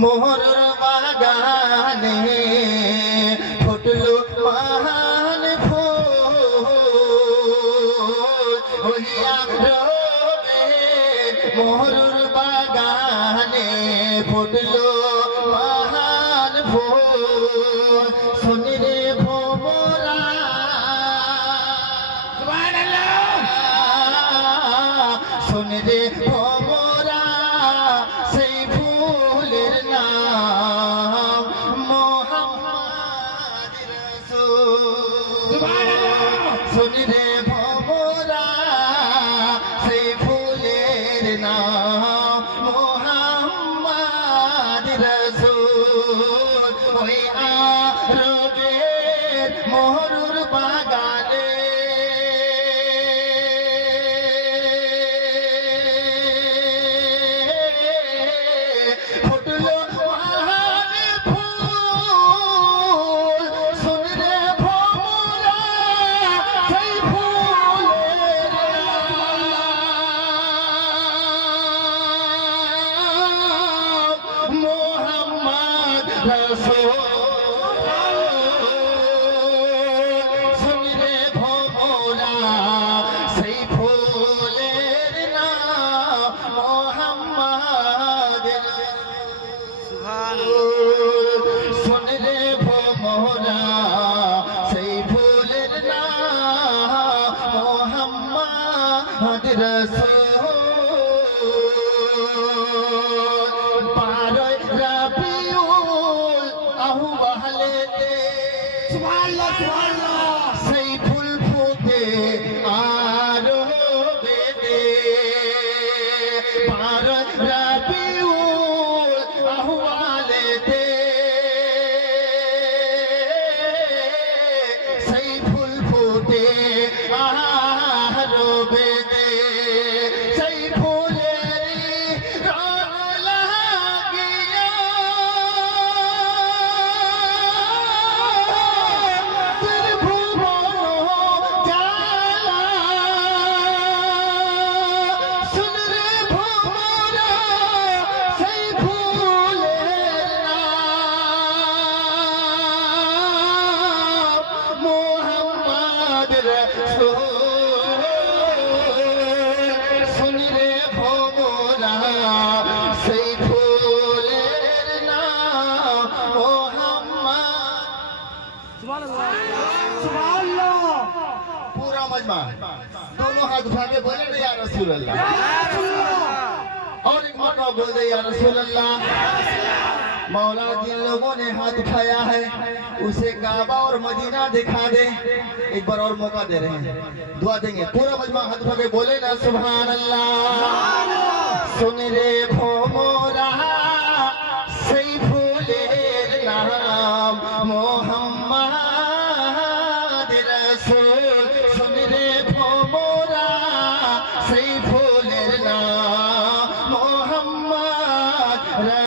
মোহরর বাগানে ফুটলো মহান ফুল হইয়া রবে মোহরর বাগানে ফুটলো মহান ফুল শুনিরে ভোমরা শুনিরে ভোমরা সেই ফুলের নাম মোহাম্মদ রাসূল শুনিরে ভোমরা সেই ফুলের নাম মোহাম্মদ রাসূল ওই আরবের মোহরুর বাগানে ফুটলো মহান ফুল শুনরে ভোমরা সেই ফুলের নাম মোহাম্মদ রাসূল শুনরে ভোমরা সেই ফুলের নাম মোহাম্মদ শুনরে ভোমরা সেই ফুলের নাম মোহাম্মদ রাসূল বারোই রবিউল আউয়ালেতে সুবহানাল্লাহ সুবহানাল্লাহ সেই ফুল ফুটে আরবেতে বারোই রবিউল আউয়ালেতে সেই ফুল ফুটে আরবেতে সেই ফুলের রং লাগিয়া ত্রিভুবন জ্বালা শুনরে ভোমরা সেই ফুলের নাম মোহাম্মদ রাসূল শুনরে ভোমরা সেই ফুলের নাম মোহাম্মদ पूरा मजमा दोनों हाथ उठा के बोले ना या रसूल अल्लाह और एक मरतबा बोल दे या रसूल अल्लाह मौला जिन लोगों ने हाथ उठाया है उसे काबा और मदीना दिखा दे एक बार और मौका दे रहे हैं दुआ देंगे पूरा मजमा हाथ उठा के बोले ना सुभान अल्लाह सुन रे भोमरा সেই ফুলের নাম মোহাম্মদ রাসূল